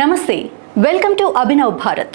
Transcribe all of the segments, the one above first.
నమస్తే, welcome to Abhinav Bharat.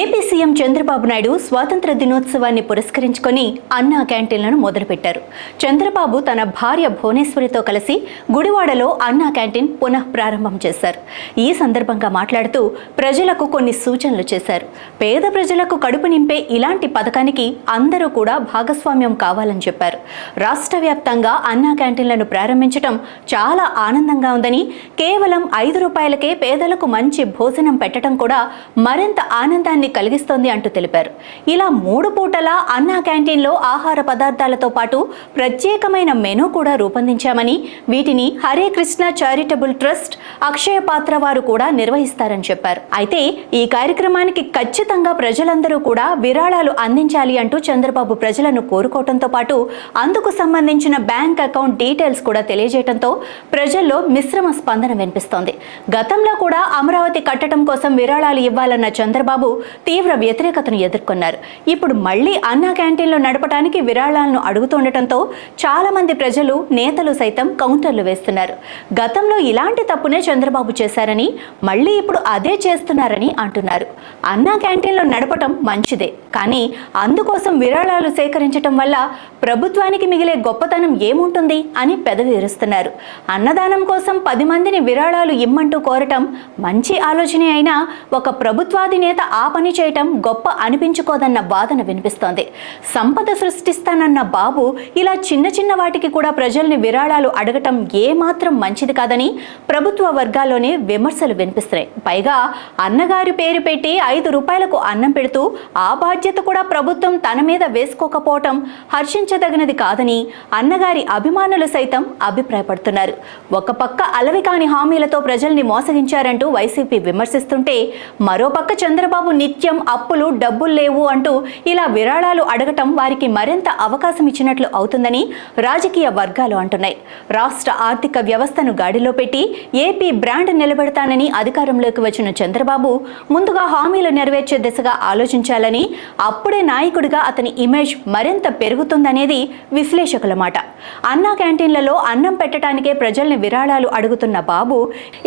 AP CM Chandrababu Naidu స్వాతంత్ర దినోత్సవాన్ని పురస్కరించుకొని అన్నా క్యాంటీన్లను మొదలుపెట్టారు. చంద్రబాబు తన భార్య భువనేశ్వరితో కలిసి గుడివాడలో అన్నా క్యాంటీన్ పునః ప్రారంభం చేశారు. ఈ సందర్భంగా మాట్లాడుతూ ప్రజలకు కొన్ని సూచనలు చేశారు. పేద ప్రజలకు కడుపు నింపే ఇలాంటి పథకానికి అందరూ కూడా భాగస్వామ్యం కావాలని చెప్పారు. రాష్ట్ర వ్యాప్తంగా అన్నా క్యాంటీన్లను ప్రారంభించడం చాలా ఆనందంగా ఉందని, కేవలం 5 రూపాయలకే పేదలకు మంచి భోజనం పెట్టడం కూడా మరింత ఆనందాన్ని కలిగిస్తోంది అంటూ తెలిపారు. ఇలా 3 పూటల అన్నా క్యాంటీన్లో ఆహార పదార్థాలతో పాటు ప్రత్యేకమైన మెనూ కూడా రూపొందించామని, వీటిని హరే కృష్ణ చారిటబుల్ ట్రస్ట్, అక్షయ పాత్ర వారు కూడా నిర్వహిస్తారని చెప్పారు. అయితే ఈ కార్యక్రమానికి ఖచ్చితంగా ప్రజలందరూ కూడా విరాళాలు అందించాలి అంటూ చంద్రబాబు ప్రజలను కోరుకోవడంతో పాటు అందుకు సంబంధించిన బ్యాంక్ అకౌంట్ డీటెయిల్స్ కూడా తెలియజేయడంతో ప్రజల్లో మిశ్రమ స్పందన వినిపిస్తోంది. గతంలో కూడా అమరావతి కట్టడం కోసం విరాళాలు ఇవ్వాలన్న చంద్రబాబు తీవ్ర వ్యతిరేకతను ఎదుర్కొన్నారు. ఇప్పుడు మళ్లీ అన్నా క్యాంటీన్లు నడపడానికి విరాళాలను అడుగుతుండటంతో చాలా మంది ప్రజలు, నేతలు సైతం కౌంటర్లు వేస్తున్నారు. గతంలో ఇలాంటి తప్పునే చంద్రబాబు చేశారని, మళ్లీ ఇప్పుడు అదే చేస్తున్నారని అంటున్నారు. అన్నా క్యాంటీన్లు నడపడం మంచిదే, కానీ అందుకోసం విరాళాలు సేకరించడం వల్ల ప్రభుత్వానికి మిగిలే గొప్పతనం ఏముంటుంది అని పెదవి విరుస్తున్నారు. అన్నదానం కోసం 10 మందిని విరాళాలు ఇమ్మంటూ కోరటం మంచి ఆలోచనే అయినా ఒక ప్రభుత్వాధినేత ఆ పని చేయటం గొప్ప అనిపించుకోదన్న వాదన వినిపిస్తోంది. సంపద సృష్టిస్తానన్న బాబు ఇలా చిన్న చిన్న వాటికి కూడా ప్రజల్ని విరాళాలు అడగటం ఏమాత్రం మంచిది కాదని ప్రభుత్వ వర్గాల్లోనే విమర్శలు వినిపిస్తున్నాయి. పైగా అన్నగారి పేరు పెట్టి 5 రూపాయలకు అన్నం పెడుతూ ఆ బాధ్యత కూడా ప్రభుత్వం తన మీద వేసుకోకపోవటం హర్షించదగినది కాదని అన్నగారి అభిమానులు సైతం అభిప్రాయపడుతున్నారు. ఒక పక్క అలవి కాని హామీలతో ప్రజల్ని మోసగించారంటూ వైసీపీ విమర్శిస్తుంటే, మరోపక్క చంద్రబాబు నిత్యం అప్పులు, డబ్బులు లేవు అంటూ ఇలా విరాళాలు అడగటం వారికి మరింత అవకాశం ఇచ్చినట్లు అవుతుందని రాజకీయ వర్గాలు అంటున్నాయి. రాష్ట్ర ఆర్థిక వ్యవస్థను గాడిలో పెట్టి ఏపీ బ్రాండ్ నిలబెడతానని అధికారంలోకి వచ్చిన చంద్రబాబు ముందుగా హామీలు నెరవేర్చే దిశగా ఆలోచించాలని, అప్పుడే నాయకుడిగా అతని ఇమేజ్ మరింత పెరుగుతుందనేది విశ్లేషకుల మాట. అన్నా క్యాంటీన్లలో అన్నం పెట్టడానికే ప్రజల్ని విరాళాలు అడుగుతున్న బాబు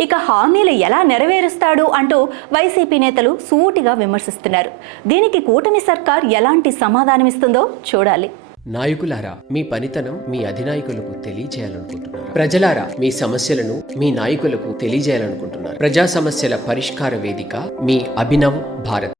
ఇక హామీలు ఎలా నెరవేరుస్తాడు అంటూ వైసీపీ నేతలు సూటిగా విమర్శిస్తున్నారు. దీనికి కూటమి సర్కార్ ఎలాంటి సమాధానమిస్తుందో చూడాలి. నాయకులారా, మీ పనితనం మీ అధినాయకులకు తెలియజేయాలనుకుంటున్నారు. ప్రజలారా, మీ సమస్యలను మీ నాయకులకు తెలియజేయాలనుకుంటున్నారు. ప్రజా సమస్యల పరిష్కార వేదిక మీ అభినవ్ భారత్.